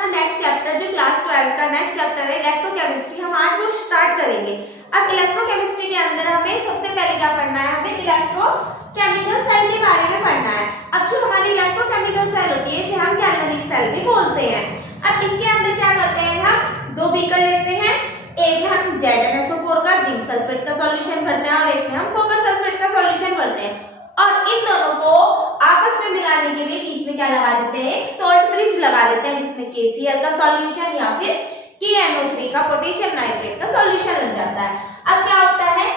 अपना next chapter जो class 12 का नेक्स्ट चैप्टर है इलेक्ट्रोकेमिस्ट्री, हम आज वो स्टार्ट करेंगे। अब इलेक्ट्रोकेमिस्ट्री के अंदर हमें सबसे पहले क्या पढ़ना है, हमें इलेक्ट्रोकेमिकल सेल के बारे में पढ़ना है। अब जो हमारी इलेक्ट्रोकेमिकल सेल होती है इसे हम गैल्वेनिक सेल भी बोलते हैं। अब इसके अंदर क्या करते हैं, हम दो बीकर लेते हैं, एक में हम ZnSO4 का जिंक सल्फेट का सॉल्यूशन भरते हैं और एक में हम कॉपर सल्फेट का सॉल्यूशन भरते हैं, और इन दोनों को आपस में मिलाने के लिए बीच में क्या लगा देते हैं, एक सॉल्ट ब्रिज लगा देते हैं जिसमें KCl का सॉल्यूशन या फिर KNO3 का पोटेशियम नाइट्रेट का सॉल्यूशन बन जाता है। अब क्या होता है,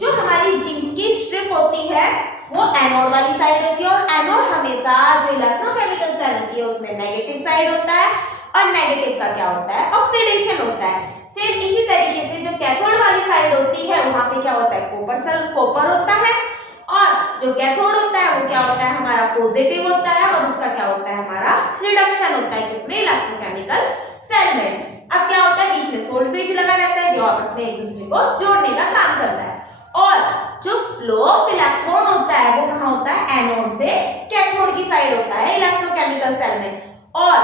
जो हमारी जिंक की स्ट्रिप होती है वो एनोड वाली साइड होती है, और एनोड हमेशा जो इलेक्ट्रोकेमिकल सेल होती है उसमें नेगेटिव साइड होता है, और नेगेटिव का क्या होता है, ऑक्सीडेशन होता है। सेम इसी तरीके से जो कैथोड वाली साइड होती है वहां पे क्या होता है, कॉपर होता है, और जो कैथोड होता है वो क्या होता है, हमारा पॉजिटिव होता है, और उसका क्या होता है, हमारा रिडक्शन होता है किसमें, इलेक्ट्रोकेमिकल सेल में। अब क्या होता है, बीच में सोल्ट ब्रिज लगा रहता है जो आपस में एक दूसरे को जोड़ने का काम करता है, और जो फ्लो ऑफ इलेक्ट्रॉन होता है वो कहां होता है, एनोड से कैथोड की साइड होता है इलेक्ट्रोकेमिकल सेल में, और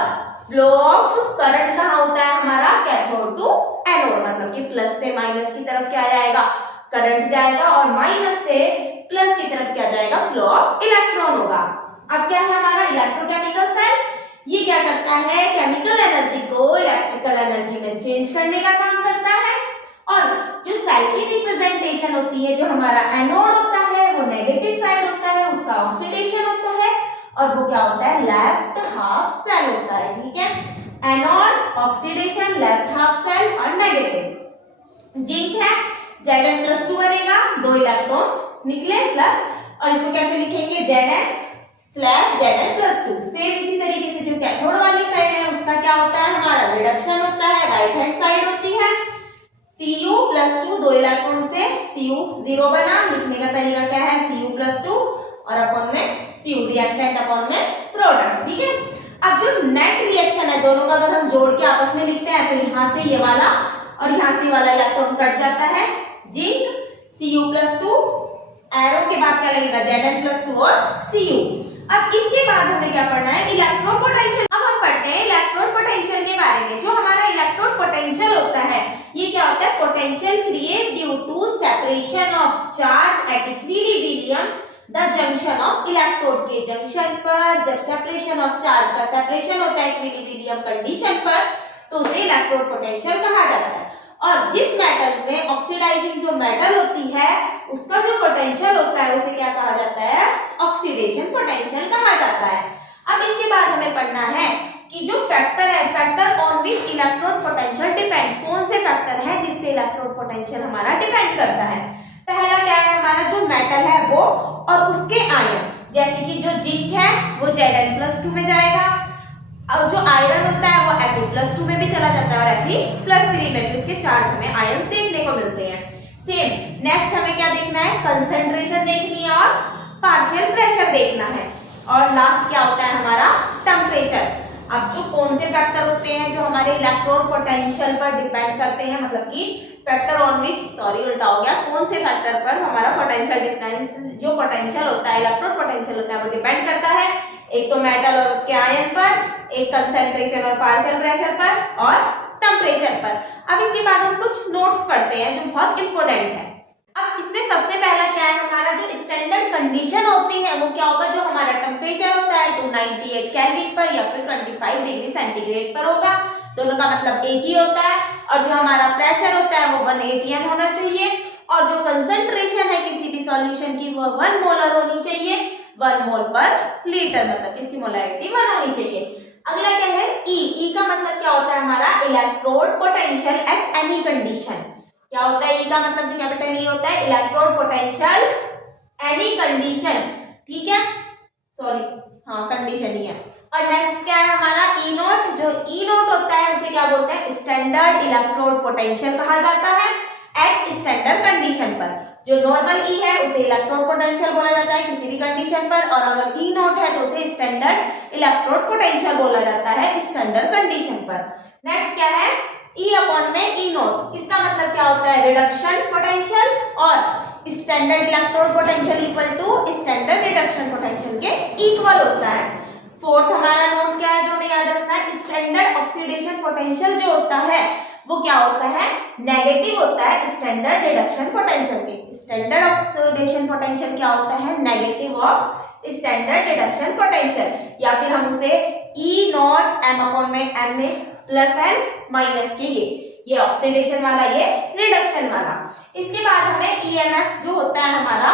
फ्लो ऑफ करंट कहां होता है, हमारा कैथोड टू एनोड, मतलब कि प्लस से माइनस की तरफ क्या जाएगा, करंट जाएगा, और माइनस से प्लस की तरफ क्या जाएगा, फ्लो ऑफ इलेक्ट्रॉन होगा। अब क्या है हमारा इलेक्ट्रोकेमिकल सेल, ये क्या करता है, केमिकल एनर्जी को इलेक्ट्रिकल एनर्जी में चेंज करने का काम करता है, और जो सेल की रिप्रेजेंटेशन होती है, जो हमारा एनोड होता है वो नेगेटिव साइड होता है, उसका ऑक्सीडेशन होता है, और वो क्या होता है, लेफ्ट हाफ सेल होता है। ठीक है, anode, oxidation, left half cell और नेगेटिव। जिंक है, Zn+2 बनेगा, दो इलेक्ट्रॉन निकले प्लस, और इसको कैसे लिखेंगे, Zn/Zn+2। सेम इसी तरीके से जो कैथोड वाली साइड है उसका क्या होता है, हमारा रिडक्शन होता है, राइट हैंड साइड होती है, Cu+2, दो इलेक्ट्रॉन से Cu0 बना, लिखने का तरीका क्या है, Cu+2 और अपॉन में Cu, रिएक्टेंट अपॉन में प्रोडक्ट। ठीक है, अब जो नेट रिएक्शन है दोनों का अगर हम जोड़ के आपस में लिखते हैं तो यहाँ से ये वाला और यहाँ से वाला इलेक्ट्रॉन कट जाता है, जिंक Cu+2, एरो के बाद क्या लगेगा, Zn+2 और Cu। अब इसके बाद हमें क्या पढ़ना है, इलेक्ट्रोड पोटेंशियल। अब हम पढ़ते हैं इलेक्ट्रोड पोटेंशियल के बारे में। जो हमारा इलेक्ट्रोड पोटेंशियल होता है ये क्या होता है, potential create due to separation of charge at equilibrium the junction of electrode के जंक्शन पर जब सेपरेशन ऑफ चार्ज का सेपरेशन होता है इक्विलिब्रियम कंडीशन पर तो उसे इलेक्ट्रोड पोटेंशियल कहा जाता है। और जिस मेटल में ऑक्सीडाइजिंग जो मेटल होती है उसका जो पोटेंशियल होता है उसे क्या कहा जाता है, ऑक्सीडेशन पोटेंशियल कहा जाता है। अब इसके बाद हमें पढ़ना है कि जो फैक्टर है, factor on which electrode potential depend, कौन से फैक्टर है जिस पे इलेक्ट्रोड पोटेंशियल हमारा डिपेंड करता है। पहला क्या है, हमारा जो मेटल है वो और उसके आयन, जैसे कि जो जिंक है वो Zn+2 में जाएगा, और जो आयरन होता है वो Fe+2 में भी चला जाता है, और Fe+3 में भी उसके चार्ज हमें आयंस देखने को मिलते हैं। सेम नेक्स्ट हमें क्या देखना है, कंसंट्रेशन देखनी है और पार्शियल प्रेशर देखना है, और लास्ट क्या होता है हमारा, टेम्परेचर। अब जो कौन से फैक्टर होते हैं जो हमारे इलेक्ट्रोड पोटेंशियल पर डिपेंड करते हैं, मतलब कि फैक्टर ऑन विच, सॉरी उल्टा हो गया, कौन से फैक्टर पर हमारा पोटेंशियल डिफरेंस जो पोटेंशियल होता है, इलेक्ट्रोड पोटेंशियल होता है वो डिपेंड करता है, एक तो मेटल और उसके आयन पर, एक कंसंट्रेशन और पार्शियल प्रेशर पर, और टेम्परेचर पर। अब इसके बाद हम कुछ नोट्स पढ़ते हैं जो बहुत इंपॉर्टेंट है। अब इसमें सबसे पहला क्या है, हमारा जो स्टैंडर्ड कंडीशन होती है वो क्या होगा, जो हमारा टेम्परेचर होता है 298 केल्विन पर या फिर 25 डिग्री सेंटीग्रेड पर होगा, दोनों का मतलब एक ही होता है, और जो हमारा प्रेशर होता है वो 1 atm होना चाहिए, और जो कंसंट्रेशन है किसी भी सॉल्यूशन की वो 1 मोलर होनी चाहिए, 1 मोल पर लीटर, मतलब इसकी मोलैरिटी 1 होनी चाहिए। अगला क्या है, ई का मतलब क्या होता है, हमारा electrode potential eight any condition. क्या होता है ई का मतलब, जो कैपिटल ई होता है, इलेक्ट्रोड पोटेंशियल एनी कंडीशन। ठीक है, सॉरी हाँ कंडीशन ही है। और नेक्स्ट क्या है हमारा ई नोट, जो ई नोट होता है उसे क्या बोलते हैं, स्टैंडर्ड इलेक्ट्रोड पोटेंशियल कहा जाता है एट स्टैंडर्ड कंडीशन पर। जो नॉर्मल ई है उसे इलेक्ट्रोड पोटेंशियल बोला जाता है किसी भी कंडीशन पर, और अगर ई नोट है तो उसे स्टैंडर्ड इलेक्ट्रोड पोटेंशियल बोला जाता है स्टैंडर्ड कंडीशन पर। नेक्स्ट क्या है, ई अपॉन में ई नोट, इसका मतलब क्या होता है, रिडक्शन पोटेंशियल, और standard electrode potential equal to standard reduction potential के इक्वल होता है। फोर्थ हमारा नोट क्या है जो हमें याद रखना है, स्टैंडर्ड ऑक्सीडेशन पोटेंशियल जो होता है वो क्या होता है, नेगेटिव होता है स्टैंडर्ड रिडक्शन पोटेंशियल के। स्टैंडर्ड ऑक्सीडेशन पोटेंशियल क्या होता है, negative of standard reduction potential, या फिर हम उसे E नॉट m अपॉन में m में प्लस n माइनस के ये ऑक्सीडेशन वाला, ये रिडक्शन वाला। इसके बाद हमें EMF जो होता है हमारा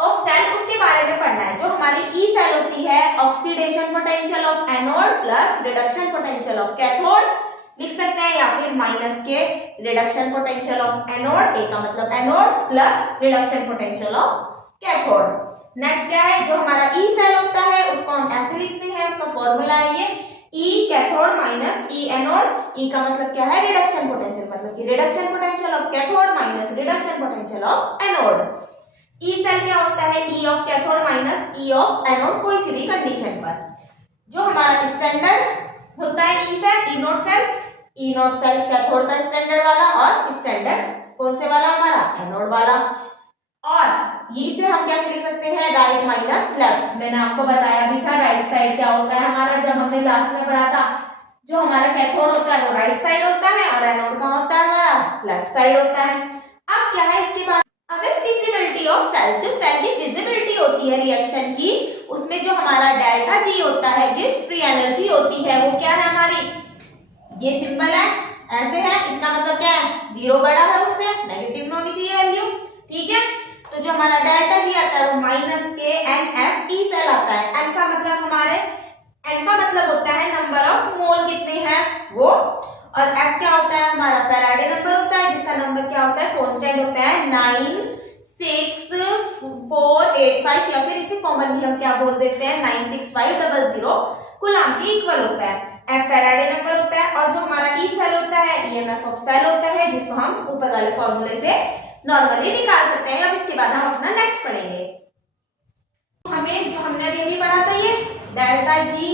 ऑफ सेल, उसके बारे में पढ़ना है। जो हमारी ई सेल होती है, oxidation potential of anode plus reduction potential of cathode लिख सकते हैं, या फिर माइनस के रिडक्शन पोटेंशियल ऑफ एनोड, ए का मतलब anode plus reduction potential of cathode. Next क्या है, जो हमारा ई सेल होता है उसको हम ऐसे लिखते हैं, उसका फॉर्मूला है ये E cathode minus E anode. E का मतलब क्या है, रिडक्शन पोटेंशियल, मतलब कि reduction potential of cathode minus reduction potential of anode. E cell क्या होता है, E of cathode minus E of anode, कोई सी भी कंडीशन पर। जो हमारा स्टैंडर्ड होता है ई सेल, ई नोट सेल, ई नोट सेल कैथोड का स्टैंडर्ड वाला, और स्टैंडर्ड कौन से वाला हमारा, एनोड वाला। और इसे हम कैसे लिख सकते हैं, राइट माइनस लेफ्ट। मैंने आपको बताया भी था राइट साइड क्या होता है हमारा, जब हमने लास्ट में पढ़ा था। जो हमारा कैथोड होता है वो राइट साइड होता है, और एनोड कहाँ होता है हमारा, लेफ्ट साइड होता है। अब क्या है इसके बाद हमें फिजिबिलिटी ऑफ सेल, जो सेल की फिजिबिलिटी होती है रिएक्शन की, उसमें जो हमारा डेल्टा जी होता है, गिव्स फ्री एनर्जी होती है, वो क्या है हमारी, ये सिंबल है, ऐसे है। इसका मतलब क्या है, जीरो बड़ा है उससे, नेगेटिव में होनी चाहिए वैल्यू, ठीक है। तो जो हमारा डेल्टा जी आता है वो माइनस के एन एफ ई सेल आता है। एन का मतलब हमारे, एन का मतलब होता है नंबर ऑफ मोल कितने हैं वो, और एफ क्या होता है हमारा, फैराडे नंबर होता है, जिसका नंबर क्या होता है, कांस्टेंट होता है 96485, या फिर इसे कॉमनली हम क्या बोल देते हैं 96500 कूलम के इक्वल होता है। एफ फैराडे नंबर होता है, और जो हमारा ई सेल होता है, ईएमएफ ऑफ सेल होता है, जिसको हम ऊपर वाले फॉर्मूले से नॉर्मली निकाल सकते हैं। अब इसके बाद हम अपना नेक्स्ट पढ़ेंगे। हमें जो हमने अभी भी पढ़ा था, ये delta G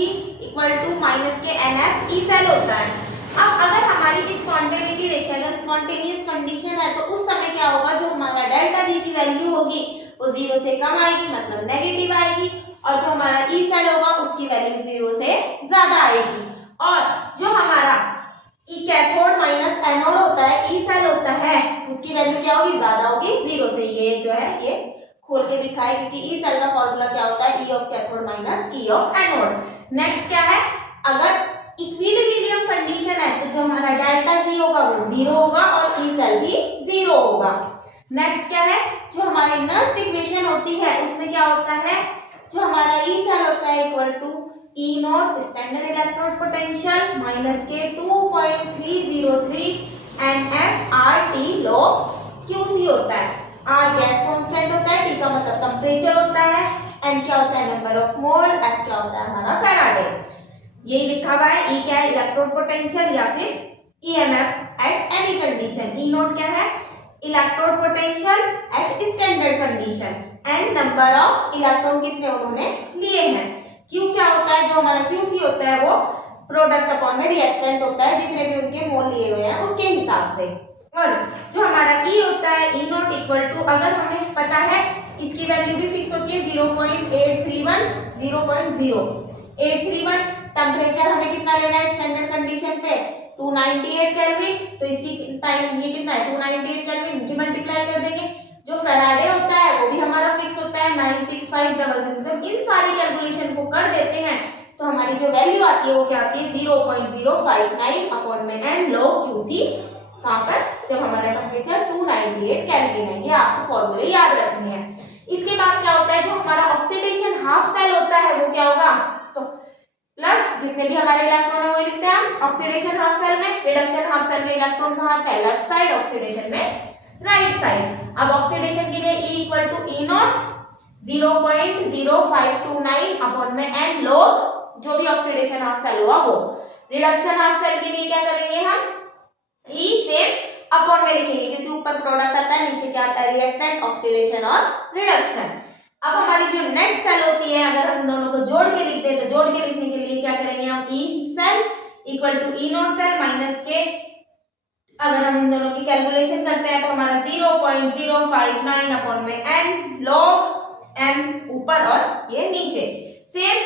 equal to minus के एन एफ ई सेल होता है। अब अगर हमारी स्पॉन्टेनिटी देखें, अगर स्पॉन्टेनियस कंडीशन है, तो उस समय क्या होगा, जो हमारा डेल्टा जी की वैल्यू होगी वो जीरो से कम आएगी, मतलब नेगेटिव आएगी, और जो हमारा ई सेल होगा उसकी वैल्यू जीरो से ज्यादा आएगी। और जो हमारा ई कैथोड माइनस एनोड होता है, ई सेल होता है, उसकी वैल्यू क्या होगी, ज्यादा होगी जीरो से। ये जो है ये खोल के दिखाए, क्योंकि ई सेल का फॉर्मूला क्या होता है, E of cathode minus E of anode. Next क्या है, अगर इक्विलिब्रियम कंडीशन है, तो जो हमारा डेल्टा जी होगा वो जीरो होगा, और ई सेल भी जीरो होगा। नेक्स्ट क्या है, जो हमारी नर्स्ट इक्वेशन होती है, उसमें क्या होता है, जो हमारा ई सेल होता है equal to E not standard electrode potential minus के 2.303 NF R T log Qc होता है। आर गैस कांस्टेंट होता है, टी का मतलब टेम्परेचर होता है, एन क्या होता है नंबर ऑफ मोल, एफ क्या होता है हमारा फैराडे। यही लिखा हुआ है। ई क्या है, इलेक्ट्रोड पोटेंशियल या फिर EMF at any condition. E not क्या है, electrode potential at standard condition, N number of electron कितने उन्होंने लिए हैं। क्यू क्या होता है, जो हमारा क्यूसी होता है वो प्रोडक्ट अपॉन में रिएक्टेंट होता है, जितने भी उनके मोल लिए हुए हैं उसके हिसाब से। और जो हमारा ई होता है, ई नॉट इक्वल टू, अगर हमें पता है इसकी वैल्यू भी फिक्स होती है 0.831, 0.0831। टेम्परेचर हमें कितना लेना है स्टैंडर्ड कंडीशन पे 298 केल्विन, तो इसकी टाइम ये कितना है 298 केल्विन की मल्टीप्लाई कर देंगे। जो फैराडे होता है वो भी हमारा फिक्स होता है 96500। जब इन सारी कैलकुलेशन को कर देते हैं तो हमारी जो वैल्यू आती है वो क्या आती है 0.059 अपॉन में एन लॉग क्यूसी, कहां पर, जब हमारा टेम्परेचर 298 केल्विन है। ये आपको फॉर्मूले याद रखने हैं। इसके बाद क्या होता है, जो हमारा ऑक्सीडेशन हाफ सेल होता है वो क्या होगा, प्लस जितने भी हमारे इलेक्ट्रॉन है वो लिखते हैं हम ऑक्सीडेशन हाफ सेल में। रिडक्शन हाफ सेल में इलेक्ट्रॉन कहां आता है, लेफ्ट साइड, ऑक्सीडेशन में राइट साइड। अब ऑक्सीडेशन के लिए E equal to E not 0.0529 upon में n log जो भी ऑक्सीडेशन हाफ सेल हुआ वो। रिडक्शन हाफ सेल के लिए क्या करेंगे हम, E से अपॉन में लिखेंगे, क्योंकि ऊपर प्रोडक्ट आता है, नीचे क्या आता है रिएक्टेंट, ऑक्सीडेशन और रिडक्शन। अब हमारी जो नेट सेल होती है, अगर हम दोनों को जोड़ के लिखते हैं तो जोड़ के लिखने के लिए क्या करेंगे हम, E cell equal to E not cell minus के, अगर हम इन दोनों की कैलकुलेशन करते हैं तो हमारा 0.059 अपॉन में n log m ऊपर और ये नीचे। सेम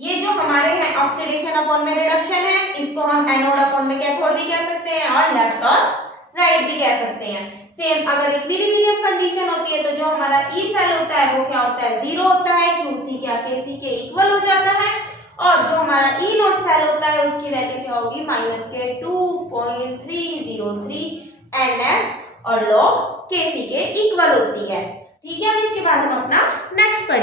ये जो हमारे हैं ऑक्सीडेशन अपॉन में रिडक्शन है, जिसको हम एनोड अपॉन में कैथोड भी कह सकते हैं और लेफ्ट और राइट भी कह सकते हैं। सेम अगर इक्विलिब्रियम कंडीशन होती है तो जो हमारा ई सेल होता है वो क्या होता है, जीरो होता है, क्यूसी क्या केसी के इक्वल हो जाता है, और जो हमारा ई नॉट सेल होता है उसकी वैल्यू क्या होगी, माइनस के 2.303 NF और log केसी के इक्वल होती है। ठीक है, अब इसके बाद हम अपना नेक्स्ट पढ़ेंगे।